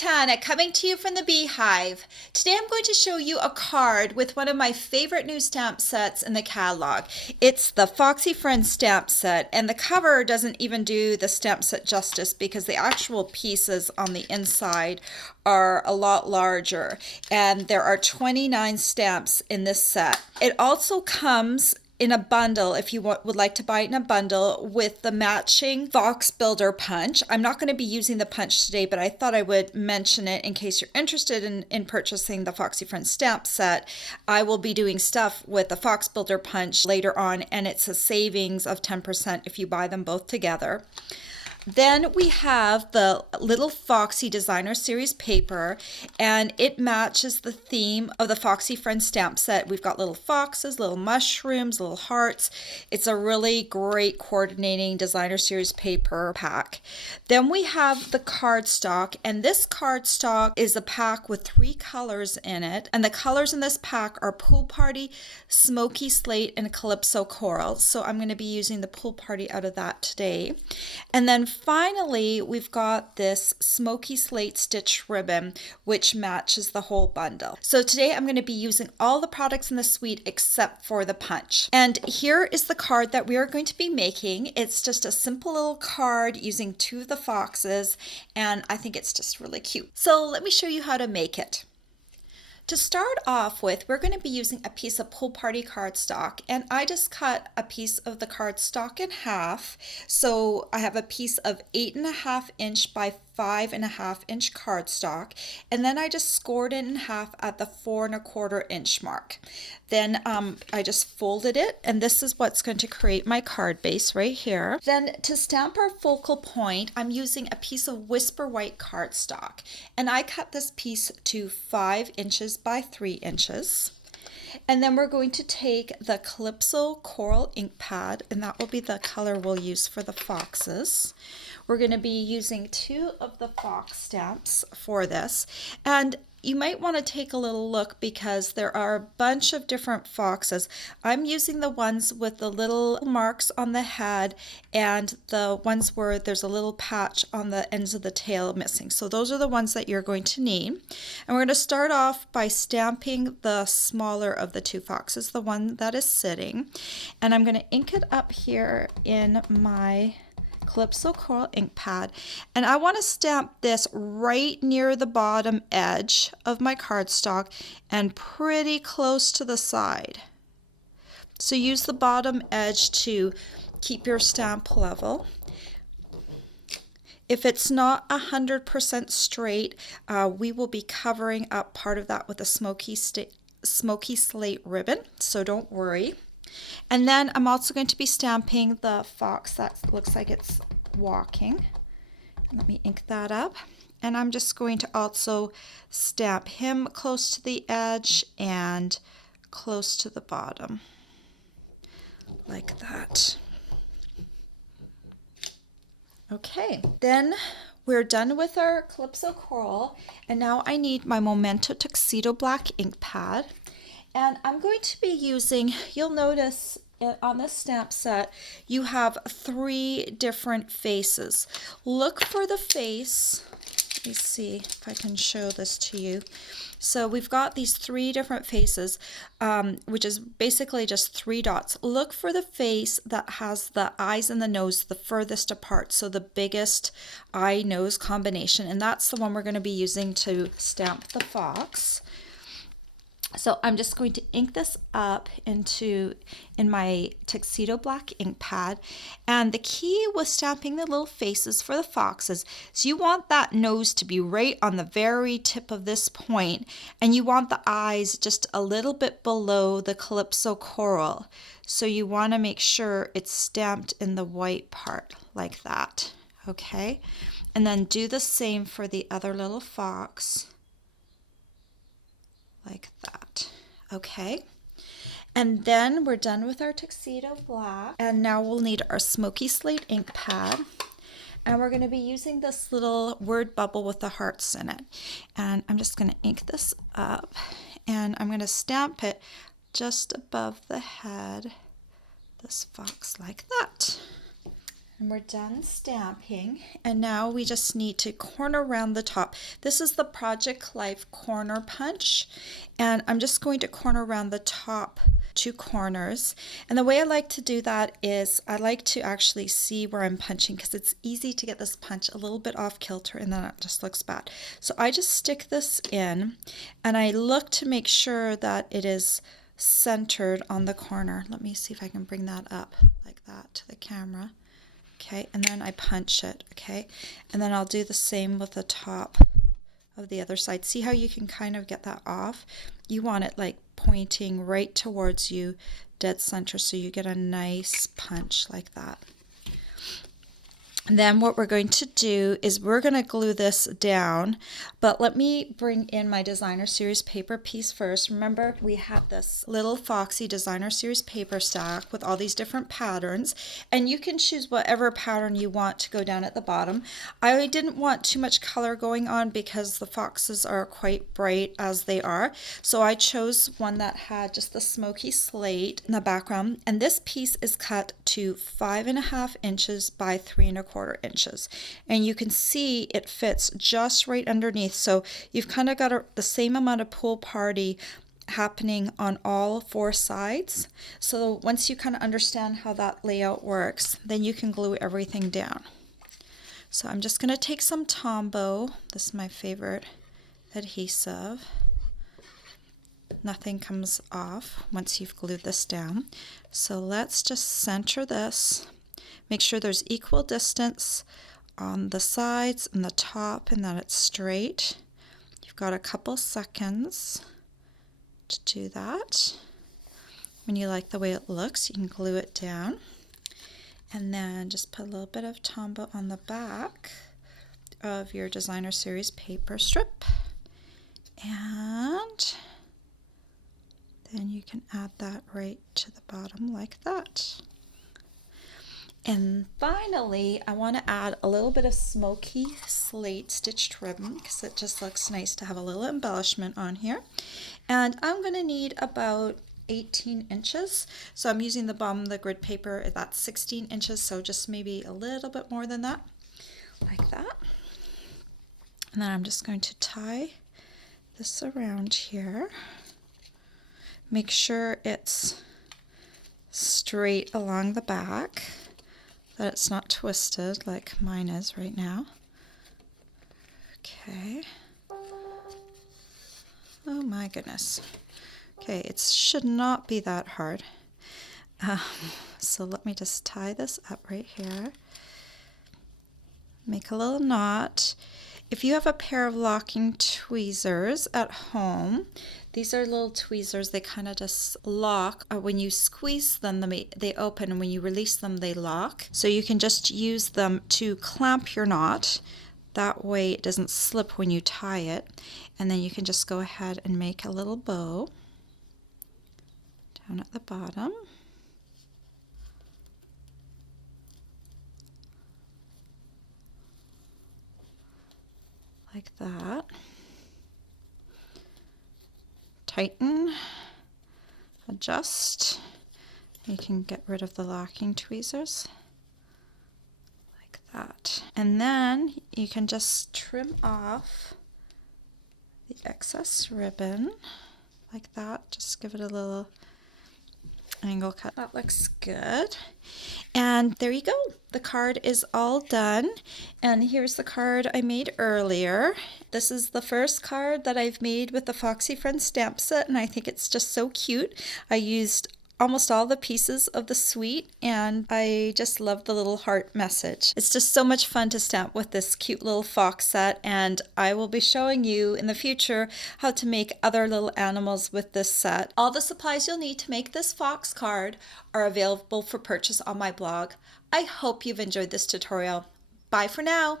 Quintana, coming to you from the Beehive. Today I'm going to show you a card with one of my favorite new stamp sets in the catalog. It's the Foxy Friends stamp set, and the cover doesn't even do the stamp set justice because the actual pieces on the inside are a lot larger, and there are 29 stamps in this set. It also comes in a bundle, if you would like to buy it in a bundle, with the matching Fox Builder punch. I'm not going to be using the punch today, but I thought I would mention it in case you're interested in purchasing the Foxy Friends stamp set. I will be doing stuff with the Fox Builder punch later on, and it's a savings of 10% if you buy them both together. Then we have the Little Foxy Designer Series paper, and it matches the theme of the Foxy Friends stamp set. We've got little foxes, little mushrooms, little hearts. It's a really great coordinating designer series paper pack. Then we have the cardstock, and this cardstock is a pack with 3 colors in it, and the colors in this pack are Pool Party, Smoky Slate, and Calypso Coral. So I'm going to be using the Pool Party out of that today. And then finally, we've got this Smoky Slate stitch ribbon, which matches the whole bundle. So today I'm going to be using all the products in the suite except for the punch. And here is the card that we are going to be making. It's just a simple little card using 2 of the foxes, and I think it's just really cute. So let me show you how to make it. To start off with, we're going to be using a piece of Pool Party cardstock, and I just cut a piece of the cardstock in half. So I have a piece of 8.5 inch by 5.5 inch cardstock, and then I just scored it in half at the 4.25 inch mark. Then I just folded it, and this is what's going to create my card base right here. Then to stamp our focal point, I'm using a piece of Whisper White cardstock, and I cut this piece to 5 inches by 3 inches. And then we're going to take the Calypso Coral ink pad, and that will be the color we'll use for the foxes. We're going to be using 2 of the fox stamps for this, and you might want to take a little look because there are a bunch of different foxes. I'm using the ones with the little marks on the head and the ones where there's a little patch on the ends of the tail missing. So those are the ones that you're going to need. And we're going to start off by stamping the smaller of the 2 foxes, the one that is sitting. And I'm going to ink it up here in my Calypso Coral ink pad, and I want to stamp this right near the bottom edge of my cardstock and pretty close to the side. So use the bottom edge to keep your stamp level. If it's not 100% straight, we will be covering up part of that with a Smoky Slate ribbon, so don't worry. And then I'm also going to be stamping the fox that looks like it's walking. Let me ink that up. And I'm just going to also stamp him close to the edge and close to the bottom, like that. Okay, then we're done with our Calypso Coral, and now I need my Memento Tuxedo Black ink pad. And I'm going to be using, you'll notice on this stamp set, you have 3 different faces. Look for the face. Let me see if I can show this to you. So we've got these 3 different faces, which is basically just 3 dots. Look for the face that has the eyes and the nose the furthest apart, so the biggest eye-nose combination, and that's the one we're going to be using to stamp the fox. So I'm just going to ink this up in my Tuxedo Black ink pad. And the key with stamping the little faces for the foxes is you want that nose to be right on the very tip of this point, and you want the eyes just a little bit below the Calypso Coral. So you want to make sure it's stamped in the white part like that. Okay? And then do the same for the other little fox, like that. Okay, and then we're done with our Tuxedo Black, and now we'll need our Smoky Slate ink pad, and we're going to be using this little word bubble with the hearts in it. And I'm just going to ink this up, and I'm going to stamp it just above the head, this fox, like that. And we're done stamping, and now we just need to corner around the top. This is the Project Life corner punch, and I'm just going to corner around the top 2 corners. And the way I like to do that is I like to actually see where I'm punching, because it's easy to get this punch a little bit off kilter and then it just looks bad. So I just stick this in and I look to make sure that it is centered on the corner. Let me see if I can bring that up like that to the camera. Okay, and then I punch it, okay? And then I'll do the same with the top of the other side. See how you can kind of get that off? You want it like pointing right towards you, dead center, so you get a nice punch like that. And then what we're going to do is we're going to glue this down, but let me bring in my Designer Series paper piece first. Remember, we have this little Foxy Designer Series paper stack with all these different patterns, and you can choose whatever pattern you want to go down at the bottom. I didn't want too much color going on because the foxes are quite bright as they are, so I chose one that had just the Smoky Slate in the background, and this piece is cut to 5.5 inches by 3.25 inches, and you can see it fits just right underneath, so you've kind of got the same amount of pool party happening on all 4 sides. So once you kind of understand how that layout works, then you can glue everything down. So I'm just going to take some Tombow. This is my favorite adhesive. Nothing comes off once you've glued this down. So let's just center this. Make sure there's equal distance on the sides and the top and that it's straight. You've got a couple seconds to do that. When you like the way it looks, you can glue it down. And then just put a little bit of Tombow on the back of your Designer Series paper strip. And then you can add that right to the bottom like that. And finally, I want to add a little bit of Smoky Slate stitched ribbon because it just looks nice to have a little embellishment on here. And I'm going to need about 18 inches. So I'm using the bottom of the grid paper. That's 16 inches, so just maybe a little bit more than that, like that. And then I'm just going to tie this around here. Make sure it's straight along the back, that it's not twisted like mine is right now. Okay. Oh my goodness. Okay, it should not be that hard. So let me just tie this up right here. Make a little knot. If you have a pair of locking tweezers at home, these are little tweezers, they kind of just lock. When you squeeze them, they open, and when you release them, they lock. So you can just use them to clamp your knot. That way it doesn't slip when you tie it. And then you can just go ahead and make a little bow down at the bottom. Like that. Tighten, adjust. You can get rid of the locking tweezers like that. And then you can just trim off the excess ribbon like that. Just give it a little angle cut. That looks good. And there you go. The card is all done. And here's the card I made earlier. This is the first card that I've made with the Foxy Friends stamp set, and I think it's just so cute. I used almost all the pieces of the suite, and I just love the little heart message. It's just so much fun to stamp with this cute little fox set, and I will be showing you in the future how to make other little animals with this set. All the supplies you'll need to make this fox card are available for purchase on my blog. I hope you've enjoyed this tutorial. Bye for now.